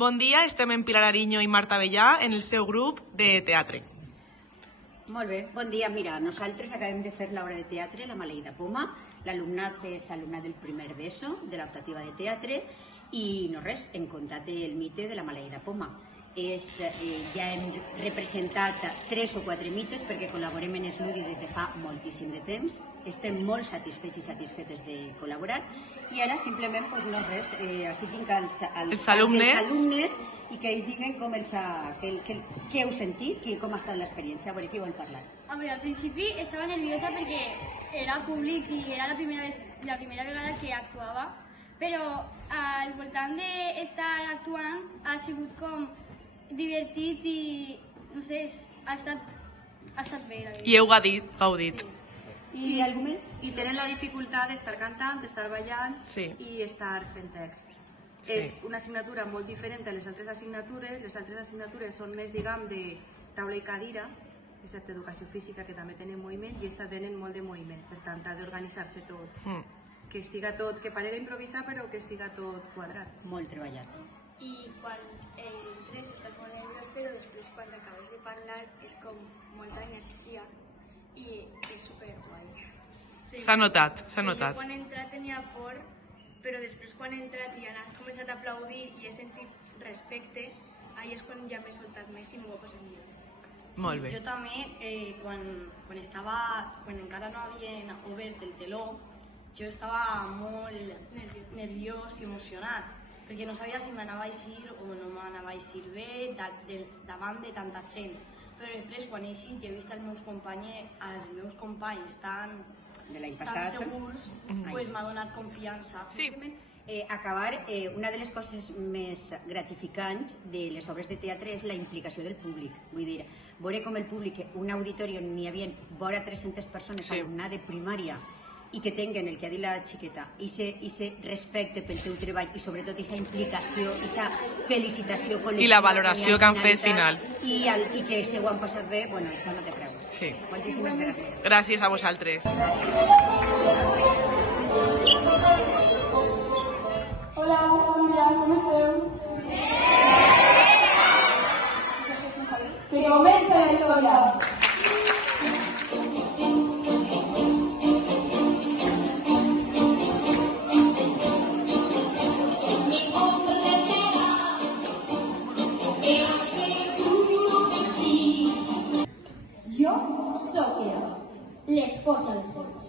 Bon dia, estem en Pilar Ariño i Marta Bellà en el seu grup de teatre. Molt bé, bon dia. Mira, nosaltres acabem de fer l'obra de teatre La maleïda poma. L'alumnat és alumnat del primer d'ESO, de l'optativa de teatre, i no res, hem contat el mite de la maleïda poma. Ja hem representat 3 o 4 mites perquè col·laborem en Sludi des de fa moltíssim de temps. Estem molt satisfets i satisfetes de col·laborar i ara simplement, no res, així tinc els alumnes i que ells diguen què heu sentit, com ha estat l'experiència. A veure, qui vol parlar? Al principi estava nerviosa perquè era públic i era la primera vegada que actuava, però al voltant d'estar actuant ha sigut com divertit i, no sé, ha estat bé. I heu gaudit. I algú més? I tenen la dificultat d'estar cantant, d'estar ballant i estar fent text. És una assignatura molt diferent de les altres assignatures. Les altres assignatures són més, diguem, de taula i cadira, excepte educació física, que també tenen moviment, i esta tenen molt de moviment. Per tant, ha d'organitzar-se tot. Que estiga tot, que pare d'improvisar, però que estiga tot quadrat. Molt treballat. I quan entres estàs molt nerviós, però després quan acabes de parlar és com molta energia i és superguai. S'ha notat. Jo quan he entrat tenia por, però després quan he entrat i han començat a aplaudir i he sentit respecte, ahí és quan ja m'he soltat més i m'ho he passat millor. Molt bé. Jo també, quan encara no havien obert el teló, jo estava molt nerviós i emocionat, perquè no sabia si m'anava a eixir o no m'anava a eixir bé davant de tanta gent. Però després, quan he eixit i he vist els meus companys tan segurs, m'ha donat confiança. Acabar, una de les coses més gratificants de les obres de teatre és la implicació del públic. Vull dir, veure com el públic, un auditori on n'hi havia vora 300 persones, alumnat de primària, i que tinguen el que ha dit la xiqueta, i respecte pel teu treball i sobretot aquesta implicació, aquesta felicitació col·lectiva. I la valoració que han fet final. I que se ho han passat bé, bueno, això no té preu. Sí. Moltíssimes gràcies. Gràcies a vosaltres. Hola, bon dia, com esteu? Que comença la història. Jo sóc l'esposa dels seus.